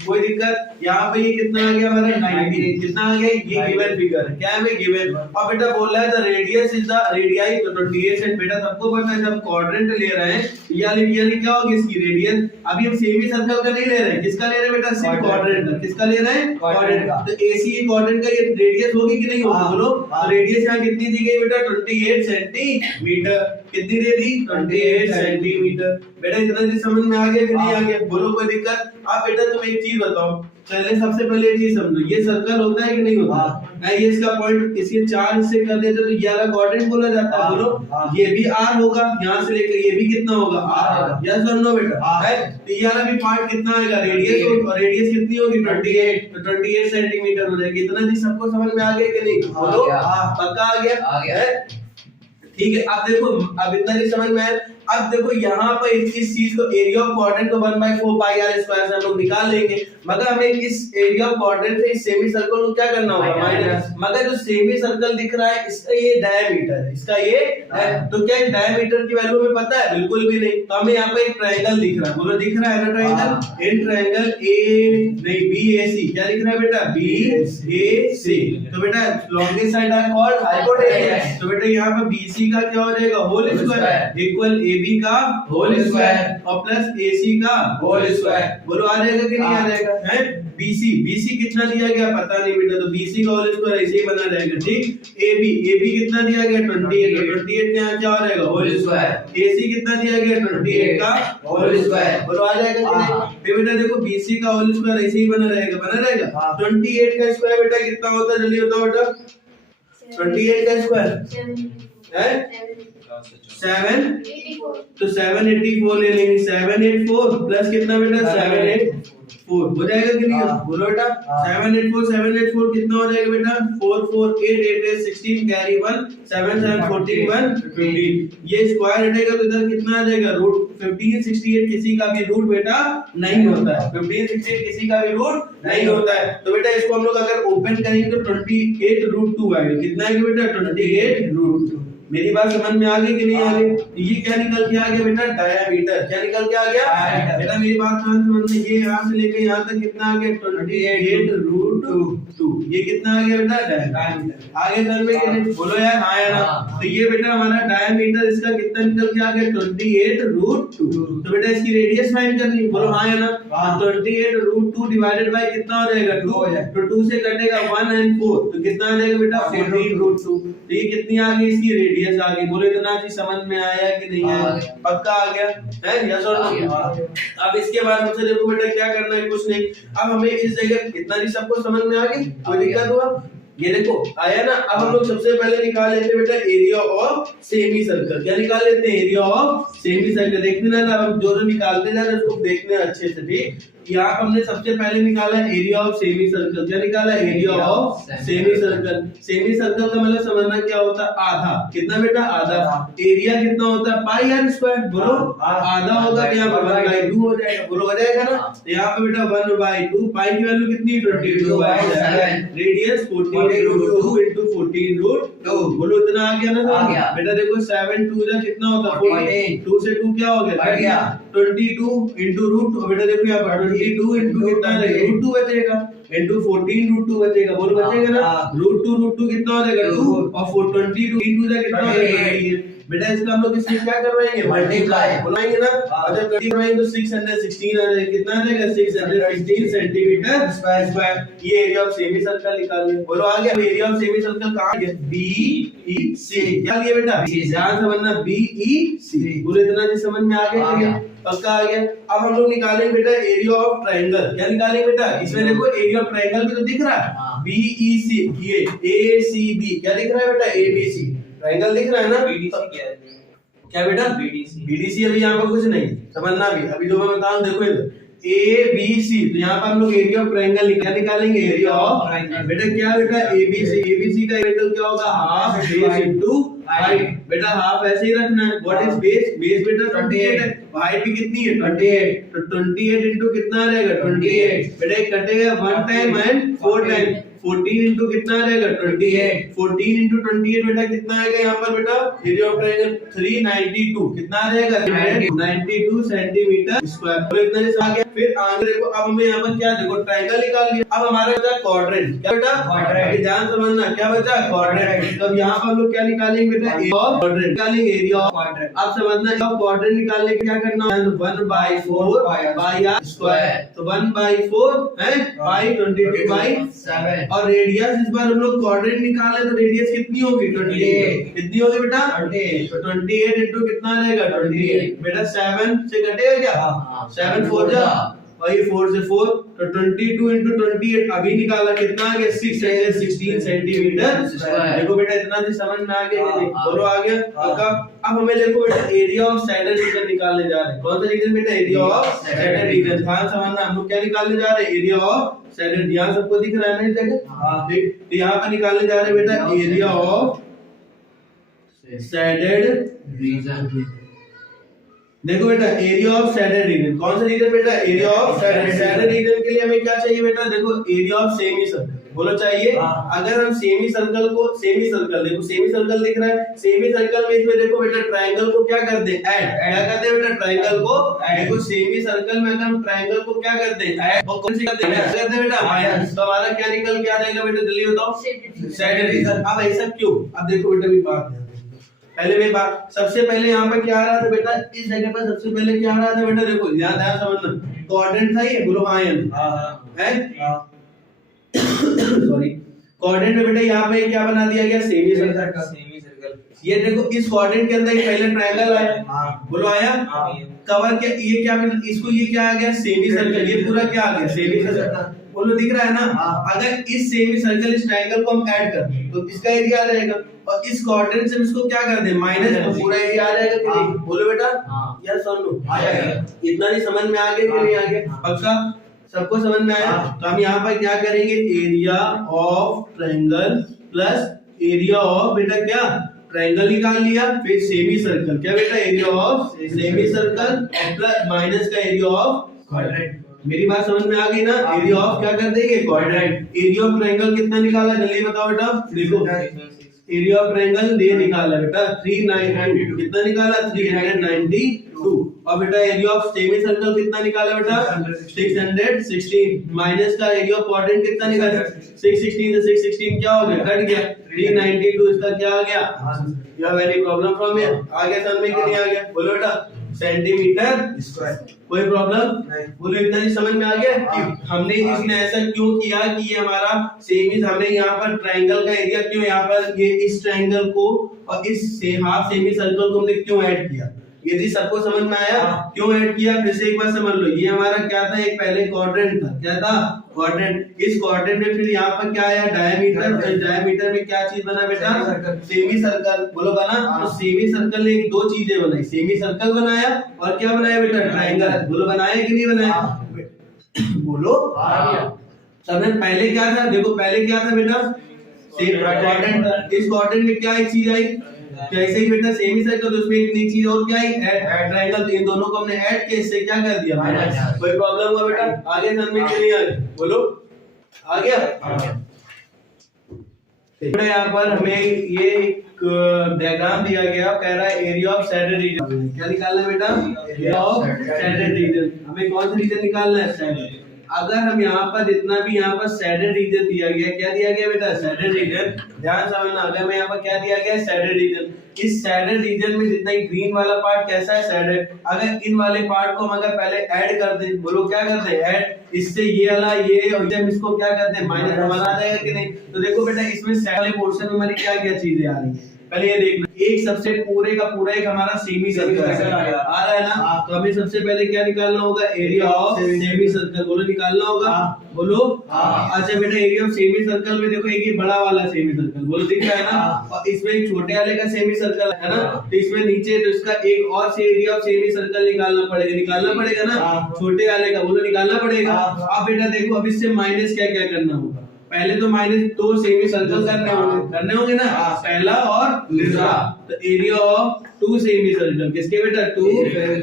कोई दिक्कत। यहाँ पे ये कितना आ गया हमारा 90, कितना आ गया, ये गिवन फिगर है, क्या है गिवन। और बेटा बोल रहा है the radius is the radii तो 28 सेंट। बेटा सबको पता है जब क्वाड्रेंट ले रहे हैं यानी क्या होगी इसकी रेडियस। अभी हम सेमी सर्कल का नहीं ले रहे हैं, किसका ले रहे हैं बेटा, सिर्फ क्वाड्रेंट का। किसका ले रहे हैं, क्वाड्रेंट का। तो एसी क्वाड्रेंट का ये रेडियस होगी कि नहीं होगी, बोलो। तो रेडियस यहाँ कितनी दी गई बेटा, 28 सेंटीमीटर। कितनी दे दी, 28 सेंटीमीटर। बेटा इतना चीज समझ में आ गया कि नहीं आ गया, बोलो कोई दिक्कत। अब बेटा तुम एक चीज बताओ, चलिए सबसे पहले ये चीज समझो, ये सर्कल होता है कि नहीं होता है, ये इसका पॉइंट इसके 4 हिस्से कर देते तो ये वाला क्वाड्रेंट बोला जाता है, बोलो। ये भी आर होगा, यहाँ से लेकर ये भी कितना होगा, आर। यस और नो बेटा, है। तो ये वाला भी पार्ट कितना आएगा, रेडियस, और रेडियस कितनी होगी, 28, तो 28 सेंटीमीटर हो जाएगी। इतना चीज सबको समझ में आ गया कि नहीं, बोलो। पक्का आ गया, ठीक है। अब देखो, अब इतना चीज समझ में आया। अब देखो यहाँ पर इस चीज को एरिया ऑफ क्वाड्रेंट को 1/4 पाई आर स्क्वायर से हम लोग निकाल लेंगे, मगर हमें इस एरिया ऑफ क्वाड्रेंट से इस सेमी सर्कल को क्या करना होगा, माइनस। मगर जो सेमी सर्कल दिख रहा है इसका ये डायमीटर है, इसका ये तो क्या डायमीटर की वैल्यू हमें पता है, बिल्कुल भी नहीं। तो हमें यहाँ पे एक ट्रायंगल दिख रहा है, बोलो दिख रहा है ना ट्रायंगल, इन ट्रायंगल ए नहीं BAC, क्या दिख रहा है बेटा, BAC। तो बेटा longest side are called hypotenuse. तो बेटा यहाँ पे BC का क्या हो जाएगा, होल स्क्वायर इक्वल AB का होल स्क्वायर और प्लस AC का होल स्क्वायर। बोलो आ जाएगा कि नहीं आ जाएगा, है। BC कितना दिया गया पता नहीं बेटा, तो BC का होल स्क्वायर ऐसे ही बना रहेगा, ठीक। AB कितना दिया गया 28, तो 28 के यहाँ क्या हो जाएगा, होल स्क्वायर। AC कितना दिया गया 28 का होल स्क्वायर। बोलो आ जाएगा कि नहीं। फिर बेटा देखो BC का होल स्क्वायर ऐसे ही बना रहेगा 28 का स्क्वायर बेटा कितना होता है, जल्दी बताओ बेटा, 28 का स्क्वायर है 7, तो 784 ले लेंगे, 784 प्लस कितना बेटा, 784 हो जाएगा कि नहीं, बोलो बेटा। 784 कितना हो जाएगा बेटा, 4 4 8 8 8 16 कैरी 1 7 7 14 1 15। ये स्क्वायर हटेगा तो इधर कितना आ जाएगा, रूट 15 68 किसी का भी रूट बेटा नहीं होता है, 15 68 किसी का भी रूट नहीं होता है। तो बेटा इसको हम लोग अगर ओपन करेंगे तो 28√2 आएगा, कितना आएगा बेटा, 28√2। मेरी बात समझ में आ गई कि नहीं आ गई। ये क्या निकल के आ गया बेटा, डायामीटर। क्या निकल के आ गया बेटा, मेरी बात समझ में, ये यहाँ से लेके यहाँ तक कितना आ गया, 28√2। ये कितना आ गया बेटा, डायामीटर। आगे समझ में कि नहीं, बोलो यार हाँ या ना। तो ये बेटा हमारा डायामीटर, इसका कितना निकल के आ गया, 28√2। तो बेटा इसकी रेडियस फाइंड करनी, बोलो हाँ या ना। 28√2 डिवाइडेड बाय कितना हो जाएगा, 2। तो 2 से कटेगा 1 और 4, तो कितना आ जाएगा बेटा, 14√2। तो ये कितनी आ गई इसकी रेडियस आ गई। बोले इतना चीज समझ में आया कि नहीं आया, पक्का आ गया है, यस और नो। अब इसके बाद हमसे देखो बेटा क्या करना है, कुछ नहीं। अब हमें इस जगह इतना चीज सबको समझ में आ गई, कोई दिक्कत हुआ, ये देखो आया ना। अब हम लोग सबसे पहले निकाल लेते हैं बेटा एरिया ऑफ सेमी सर्कल। क्या निकाल लेते हैं, एरिया ऑफ सेमी सर्कल। देखने ना हम जो निकालते जा रहे हैं उसको देखने अच्छे से, ठीक। यहाँ हमने सबसे पहले निकाला एरिया ऑफ सेमी सर्कल। क्या निकाला, area of semi circle. Semi circle का मतलब समझना क्या होता है, आधा। कितना बेटा, आधा। एरिया कितना होता है, पाई आर स्क्वायर। बोलो आधा होगा तो यहाँ पर 1/2 हो जाएगा, बोलो हो जाएगा ना। तो यहाँ पे बेटा 1/2, पाई की वैल्यू कितनी, 22/7। Radius 14√2 into 14√2। बोलो इतना आ गया ना बेटा। देखो 7 2 जा कितना होता है, 14। 2 से 2 क्या हो गया, 22 into √2। बेटा देखो यहाँ पर 22 into कितना है, √2 बचेगा, into 14√2 बचेगा। बोलो बचेगा ना। √2 कितना हो जाएगा, 2, और 22 into जा कितना हो जाएगा, 28। बेटा इसका हम लोग इसमें क्या करवाएंगे, मल्टीप्लाई बुलाएंगे ना। और जब करवाएंगे तो 616 आ जाएगा, कितना आ जाएगा, 616 सेंटीमीटर स्क्वायर। ये एरिया ऑफ सेमी सर्कल निकाल लिया। बोलो आ गया। एरिया ऑफ सेमी सर्कल कहां है, BEC। क्या लिया बेटा, ध्यान समझना, BEC। बोलो इतना जी समझ में आ गया, पक्का आ गया। अब हम लोग निकालेंगे बेटा एरिया ऑफ ट्रायंगल। क्या निकालेंगे बेटा, इसमें देखो एरिया ऑफ ट्रायंगल भी तो दिख रहा है, BEC। ये ACB क्या दिख रहा है बेटा, ABC ट्रायंगल दिख रहा है ना। BDC क्या बेटा, BDC। अभी यहाँ पर कुछ नहीं समझना, भी अभी जो मैं बताऊं देखो इधर ABC। तो यहाँ पर हम लोग एरिया ऑफ ट्रायंगल निकालेंगे, एरिया ऑफ ट्रायंगल। बेटा क्या बेटा, ABC का एरिया क्या होगा, हाफ बेस इनटू हाइट। बेटा हाफ ऐसे ही रखना है। व्हाट इज बेस, बेस बेटा 28 है, हाइट भी कितनी है, 28। तो 28 इनटू कितना आ जाएगा, 28। बेटा कटेगा 1 टाइम एंड 4 टाइम। 14 इंटू कितना रहेगा 28, 14 इंटू 28 बेटा कितना आएगा यहाँ पर बेटा एरिया ऑफ ट्रायंगल 392 कितना रहेगा 92 सेंटीमीटर स्क्वायर। तो इतना जैसे आ गया। फिर आगे देखो अब हमें यहाँ पर क्या देखो ट्रायंगल निकाल लिया। अब हमारा बचा क्वाड्रेंट। क्या बेटा क्वाड्रेंट, ध्यान समझना क्या बचा क्वाड्रेंट। तो यहाँ पर हम लोग क्या निकालेंगे बेटा एरिया ऑफ क्वाड्रेंट निकालेंगे एरिया ऑफ क्वाड्रेंट। अब समझना क्वाड्रेंट निकालने के क्या करना है 1/4 बाई आर स्क्वायर। तो 1/4 है बाई 22/7 और रेडियस इस बार हम लोग क्वाड्रेंट निकाले तो रेडियस कितनी होगी 28 कितनी होगी बेटा 28। तो 28 इंटू कितना रहेगा 28 बेटा 7 से कटेगा क्या 7 4 जा और ये 4 से 4 तो 22 इंटू 28 अभी निकाला कितना आ गया 16 सेंटीमीटर। देखो बेटा इतना से समझ में आ गया बोलो आ गया पक्का। अब हमें देखो बेटा एरिया ऑफ सैडल रीजन निकालने जा रहे हैं। कौन सा रीजन बेटा एरिया ऑफ सैडल रीजन। ध्यान समझना हम लोग क्या निकालने जा रहे हैं एरिया ऑफ सैडल। ध्यान सबको दिख रहा है ना इस जगह तो यहाँ पर निकालने जा रहे हैं बेटा एरिया ऑफ सैडल रीजन। देखो बेटा एरिया ऑफ सैडल रीजन कौन सा रीजन बेटा एरिया ऑफ सैडल रीजन के लिए हमें क्या चाहिए बेटा देखो एरिया ऑफ सेमी सर्कल बोलो चाहिए। अगर हम सेमी सर्कल देखो सेमी सर्कल दिख रहा है सेमी सर्कल में इसमें देखो बेटा ट्रायंगल को क्या कर दे ऐड क्या करते हैं बेटा ट्रायंगल को देखो सेमी सर्कल में अगर हम ट्रायंगल को क्या करते हैं ऐड और कौन सी करते हैं बेटा माइनस। तो हमारा क्या निकल के आ जाएगा बेटा जल्दी बताओ सैडल रीजन। अब ऐसा क्यों अब देखो बेटा भी बात पहले में बात सबसे पहले यहाँ पर क्या आ रहा था बेटा इस जगह पर सबसे पहले क्या आ रहा था बेटा देखो ध्यान समझना कोऑर्डिनेट था ये बोलो हाँ है सॉरी कोऑर्डिनेट में बेटा यहाँ पे क्या बना दिया गया सेमी सर्कल। ये देखो इस कोऑर्डिनेट के अंदर पहले ट्रायंगल आया बोलो आया कवर क्या ये क्या इसको ये क्या आ गया सेमी सर्कल। ये पूरा क्या आ गया सेमी सर्कल बोलो दिख रहा है ना। अगर इस सेमी सर्कल इस ट्रायंगल को हम ऐड कर तो इसका एरिया आ जाएगा और इस कोऑर्डिनेट से इसको क्या कर दे माइनस तो पूरा एरिया आ जाएगा कि नहीं बोलो बेटा यार सुन लो आ जाएगा। इतना नहीं समझ में आ गया कि नहीं आ गया पक्का सबको समझ में आया। तो हम यहाँ पर क्या करेंगे area of triangle plus area of बेटा क्या ट्रायंगल निकाल लिया फिर सेमी सर्कल क्या बेटा area of semi circle plus minus का एरिया ऑफ क्वाड्रेंट। मेरी बात समझ में आ गई ना एरिया ऑफ क्या कर देंगे क्वाड्रेंट। एरिया ऑफ ट्रायंगल कितना निकाला जल्दी बताओ बेटा देखो एरिया ऑफ ट्रायंगल ये निकाला बेटा 392 कितना निकाला 392 और बेटा एरिया ऑफ सेमी सर्कल कितना निकाला बेटा 616 माइनस का एरिया ऑफ क्वाड्रेंट कितना निकाला 616 से 616 क्या हो गया कट गया 392 इसका क्या आ गया you have any problem from here आ गया समझ में कि नहीं आ गया बोलो बेटा सेंटीमीटर स्क्वायर कोई प्रॉब्लम नहीं बोलो इतना ही समझ में आ गया कि हमने इसने ऐसा क्यों किया कि ये हमारा सेमी हमने यहाँ पर ट्रायंगल का एरिया क्यों यहाँ पर ये इस ट्रायंगल को और इस हाफ सेमी सर्कल को हमने क्यों ऐड किया यदि सबको समझ में आया क्यों ऐड किया फिर से एक बार समझ लो। ये हमारा क्या था एक पहले क्वाड्रेंट था क्या था क्वाड्रेंट। इस क्वाड्रेंट में फिर यहाँ पर क्या आया डायमीटर डायमीटर में क्या चीज बना बेटा सेमी सर्कल बोलो बना। तो सेमी सर्कल ने दो चीजें बनाई सेमी सर्कल बनाया और क्या बनाया बेटा ट्रायंगल बोलो बनाया कि नहीं बनाया बोलो सबने पहले क्या था देखो पहले क्या था बेटा क्वाड्रेंट। इस क्वाड्रेंट में क्या एक चीज आई जैसे ही बेटा सेमी सर्कल तो उसमें एक नई चीज और क्या है ट्रायंगल। तो इन दोनों को हमने ऐड किया इससे क्या कर दिया माइनस। कोई प्रॉब्लम हुआ बेटा आगे समझ में नहीं आ रही बोलो आ गया यहाँ पर हमें ये एक डायग्राम दिया गया कह रहा है एरिया ऑफ सैडल रीजन। क्या निकालना है बेटा एरिया ऑफ सैडल रीजन। हमें कौन सा रीजन निकालना है सैडल। अगर हम यहाँ पर जितना भी यहाँ पर सैडल रीजन दिया गया क्या दिया गया बेटा सैडल रीजन। ध्यान समझना अगर मैं यहाँ पर क्या दिया गया सैडल रीजन। इस सैडल रीजन में जितना ग्रीन वाला पार्ट कैसा है सैडल। अगर इन वाले पार्ट को हम अगर पहले ऐड कर दे बोलो क्या करते हैं ऐड इससे ये वाला ये और जब इसको क्या करते हैं माइनस हमारा आ जाएगा कि नहीं। तो देखो बेटा इसमें सैडल वाले पोर्शन में हमारी क्या क्या चीजें आ रही है पहले ये देख लो। एक सबसे पूरे का पूरा एक हमारा सेमी सर्कल आ रहा है ना। तो हमें सबसे पहले क्या निकालना होगा एरिया ऑफ सेमी सर्कल बोलो निकालना होगा बोलो अच्छा बेटा एरिया ऑफ सेमी सर्कल में देखो एक ही बड़ा वाला सेमी सर्कल बोलो दिख रहा है ना और इसमें एक छोटे वाले का सेमी सर्कल है ना। तो इसमें नीचे तो इसका एक और से एरिया ऑफ सेमी सर्कल निकालना पड़ेगा ना छोटे वाले का बोलो निकालना पड़ेगा। अब बेटा देखो अब इससे माइनस क्या क्या करना होगा पहले तो माइनस दो सेमी सर्कल करने होंगे ना, पहला और दूसरा। तो area of two semicircle, किसके बेटा, टू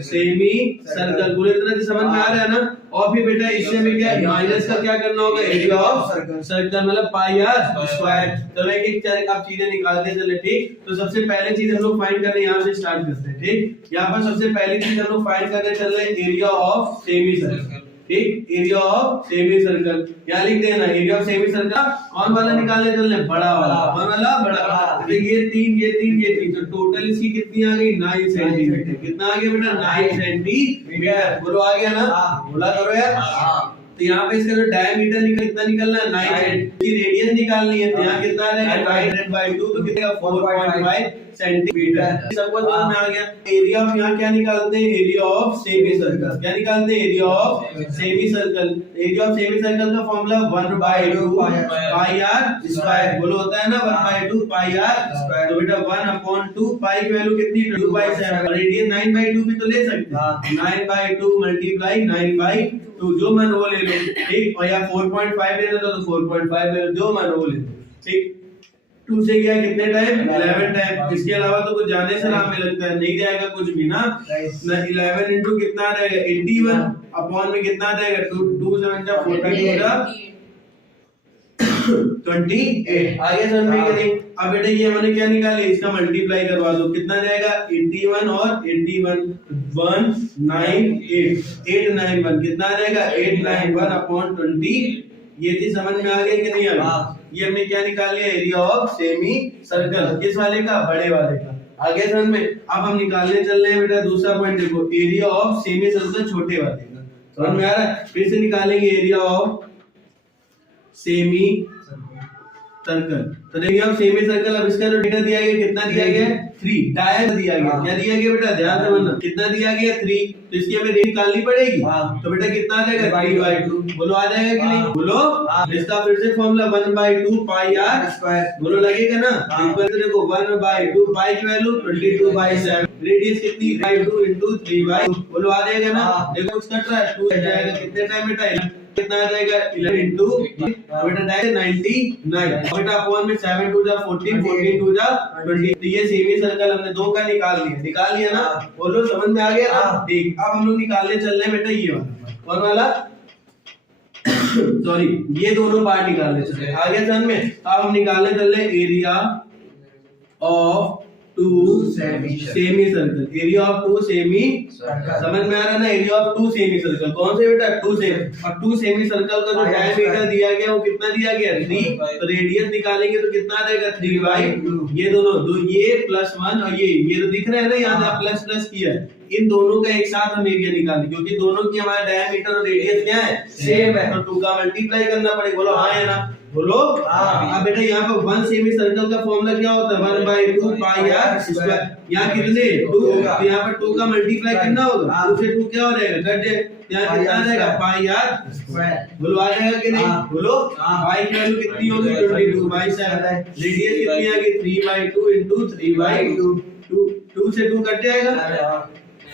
सेमी सर्कल। पूरे तरह से समझ में आ रहा है ना। और फिर बेटा इससे हमें क्या माइनस का क्या करना होगा, एरिया ऑफ सर्कल मतलब पाई आर स्क्वायर। तो एक एक आप चीजें निकालते चले, ठीक। तो सबसे पहले चीज हम लोग फाइंड करने यहाँ से स्टार्ट करते हैं, ठीक। यहाँ पर सबसे पहली चीज हम लोग फाइंड करने चल रहे हैं एरिया ऑफ सेमी सर्कल, ठीक। एरिया ऑफ सेमी सर्कल क्या लिख देना, एरिया ऑफ सेमी सर्कल कौन वाला निकालने चल रहे, बड़ा वाला। कौन वाला, बड़ा। तो ये तीन, तो टोटल इसकी कितनी आ गई, 9 सेंटीमीटर। कितना आ गया बेटा, 9 सेंटीमीटर। बोलो आ गया ना, बोला करो यार। तो यहाँ पे इसका जो डायमीटर कितना निकलना है, 9 सेंटीमीटर। रेडियस निकालनी है, तो यहाँ कितना रहेगा, 900/2, तो कितना 4.5 सेंटीमीटर। सबको समझ में आ गया। एरिया ऑफ यहाँ क्या निकालते हैं, एरिया ऑफ सेमी सर्कल। क्या निकालते हैं, area of semi circle. Area of semi circle का फॉर्मूला 1/2 पाई आर स्क्वायर। बोलो होता है ना 1/2 पाई आर स्क्वायर। तो बेटा 1/2 पाई की वैल्यू कितनी, 2/7। रेडियस 9/2 भी तो ले सकते हैं, 9/2 मल्टीप्लाई 9/2, जो मन वो ले लो, ठीक। और यहाँ 4.5 लेना था तो 4.5 ले लो, जो मन वो ले लो, ठीक। 2 से गया कितने टाइम, 11 टाइम। इसके अलावा तो कुछ जाने से नाम में लगता है, नहीं जाएगा कुछ भी ना। 11 इंटू कितना रहेगा, 81 अपॉन में कितना रहेगा, 2 7 जा 42 28। आगे समझ में क्या नहीं। अब बेटा ये हमने क्या निकाले, इसका मल्टीप्लाई करवा दो, कितना जाएगा 81 और 81 198 891 कितना रहेगा 891 अपॉन 20। ये चीज समझ में आ गई कि नहीं आ गई। ये हमने क्या निकाल लिया, एरिया ऑफ सेमी सर्कल। किस वाले का, बड़े वाले का। आगे समझ में। अब हम निकालने चल रहे हैं बेटा दूसरा पॉइंट, देखो एरिया ऑफ सेमी सर्कल छोटे वाले का। समझ में आ रहा है। फिर से निकालेंगे एरिया ऑफ सेमी सर्कल। तो एरिया ऑफ सेमी सर्कल, अब इसका जो डेटा दिया गया कितना दिया गया है, 3। डायरेक्ट दिया गया, क्या दिया गया बेटा, ध्यान से बनना, कितना दिया गया 3। तो इसकी हमें रेंज निकालनी पड़ेगी। तो बेटा कितना आ जाएगा 3/2। बोलो आ जाएगा कि नहीं, बोलो। इसका फिर से फॉर्मूला 1/2 पाई आर स्क्वायर। बोलो लगेगा ना। ऊपर से देखो 1/2 पाई की वैल्यू 22/7। रेडियस कितनी 2 इंटू 3/2। बोलो आ जाएगा ना। देखो कुछ कट रहा है, 2 जाएगा कितने टाइम बेटा, कितना आ जाएगा 11 इंटू बेटा डायरेक्ट 99। बेटा अपॉन में 7 2 जा 14 14 2 जा 20। तो ये सेमी सर्कल हमने 2 का निकाल लिया ना। बोलो समझ में आ गया ना, ठीक। अब हम लोग निकालने चल रहे हैं बेटा ये वाला, कौन वाला सॉरी, ये दोनों पार्ट निकालने चल रहे हैं। आगे समझ में। अब हम निकालने चल रहे हैं area of 2 semi circle. Area of 2 semi समझ में आ रहा है ना, एरिया ऑफ 2 सेमी सर्कल। कौन से बेटा, 2 सेमी। और 2 सेमी सर्कल का जो डायमीटर दिया गया वो कितना दिया गया, 3। तो रेडियस निकालेंगे तो कितना रहेगा 3/2। ये दोनों ये +1 और ये तो दिख रहा है ना, यहाँ से प्लस प्लस किया है। इन दोनों का एक साथ हम एरिया निकालेंगे, क्योंकि दोनों की हमारा डायमीटर और रेडियस क्या है, सेम है। तो 2 का मल्टीप्लाई करना पड़ेगा। बोलो हाँ है ना, बोलो। अब बेटा यहाँ पे 1 सेमी सर्कल का फॉर्मूला क्या होता है, 1/2 पाई आर स्क्वायर। यहाँ कितने 2, तो यहाँ पर 2 का मल्टीप्लाई कितना होगा, 2 से 2 क्या हो जाएगा, कट जाए। यहाँ कितना रहेगा पाई आर स्क्वायर। बोलो आ जाएगा कि नहीं, बोलो। पाई की वैल्यू कितनी होगी 22/7। रेडियस कितनी आ गई 3/2 इंटू 3/2। 2 से 2 कट जाएगा,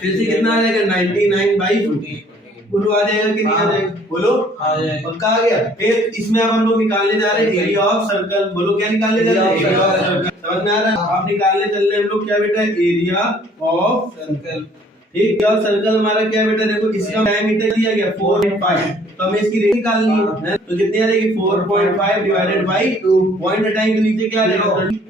फिर से कितना आ जाएगा 99/2। बोलो आ जाएगा कि नहीं आ जाएगा, बोलो पक्का आ गया। फिर इसमें अब हम लोग निकालने जा रहे हैं एरिया ऑफ सर्कल। बोलो क्या निकालने जा रहे हैं, एरिया ऑफ सर्कल। समझ में आ रहा है। आप निकालने चल रहे हैं हम लोग क्या बेटा, एरिया ऑफ सर्कल, ठीक। एरिया ऑफ सर्कल हमारा क्या बेटा, देखो इसका डायमीटर दिया गया 4.5। तो हमें इसकी रेंज निकालनी है, तो कितनी आ जाएगी 4.5 डिवाइडेड बाई 2। पॉइंट हटाएंगे तो नीचे क्या आ जाएगा,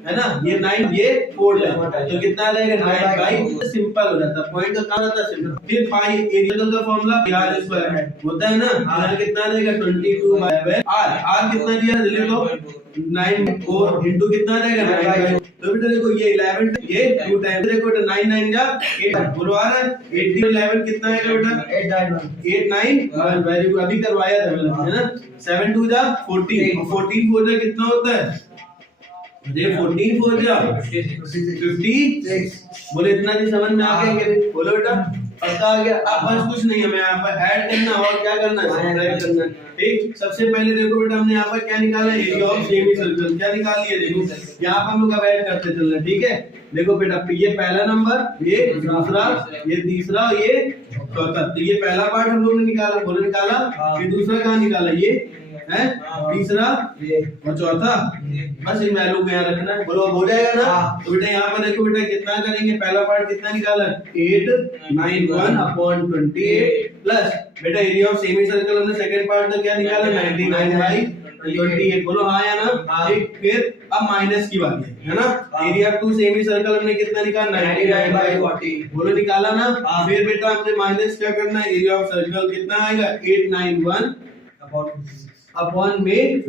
है ना, ये 9 ये 4 है, तो कितना आ जाएगा 9/, सिंपल हो जाता है। पॉइंट का काम होता है सिंपल। फिर पाई एरिया का फॉर्मूला आर स्क्वायर होता है ना, यहाँ कितना आ जाएगा 22/7। आर कितना दिया ले लो 9 4 इंटू कितना आ जाएगा 9। तो बेटा देखो ये 11 ये 2 टाइम, देखो बेटा 9 9 जा 8। बोलो आ रहा है 8 11 कितना आएगा बेटा 891। वेरी गुड, अभी करवाया था मैंने, है ना। 7 2 जा 14 14 4 जा कितना होता है, ये 14 4 जा 56। बोले इतना जी समझ में आ गया कि बोलो बेटा पता आ गया। अब बस कुछ नहीं, हमें यहाँ पर ऐड करना और क्या करना है, सब्ट्रैक्ट करना है, ठीक। सबसे पहले देखो बेटा हमने यहाँ पर क्या निकाला, एरिया ऑफ सेमी सर्कल क्या निकाल लिया। देखो यहाँ पर हम लोग अब ऐड करते चल रहे हैं, ठीक है। देखो बेटा ये पहला नंबर, ये दूसरा, ये तीसरा, ये चौथा। तो ये पहला पार्ट हम लोग ने निकाला, बोले निकाला। फिर दूसरा कहाँ निकाला, ये है, तीसरा और चौथा, बस इन वैल्यू को यहाँ रखना है। बोलो अब हो जाएगा ना। तो बेटा यहाँ पर देखो बेटा कितना करेंगे, पहला पार्ट कितना निकाला 891/28 प्लस बेटा एरिया ऑफ सेमी सर्कल हमने सेकंड पार्ट का क्या निकाला 99/28। बोलो हाँ या ना। ठीक, फिर अब माइनस की बात है ना। Area of two semicircle हमने कितना निकाला 99/40। बोलो निकाला ना। फिर बेटा हमसे माइनस क्या करना है, एरिया ऑफ सर्कल कितना आएगा 891/में 56।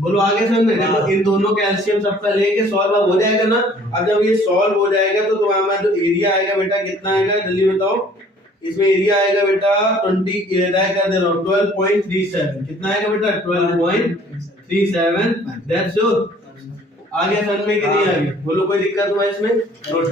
बोलो आगे समझ में। देखो इन दोनों का एलसीएम सबका लेके सॉल्व अब हो जाएगा ना। अब जब ये सॉल्व हो जाएगा तो तुम्हारा जो एरिया आएगा बेटा कितना आएगा जल्दी बताओ। इसमें एरिया आएगा बेटा 20 कर दे रहा हूं 12.37। कितना आएगा बेटा 12.37। That's your. आ गया समझ में कि नहीं आ गया। बोलो कोई दिक्कत हुआ इसमें, नोट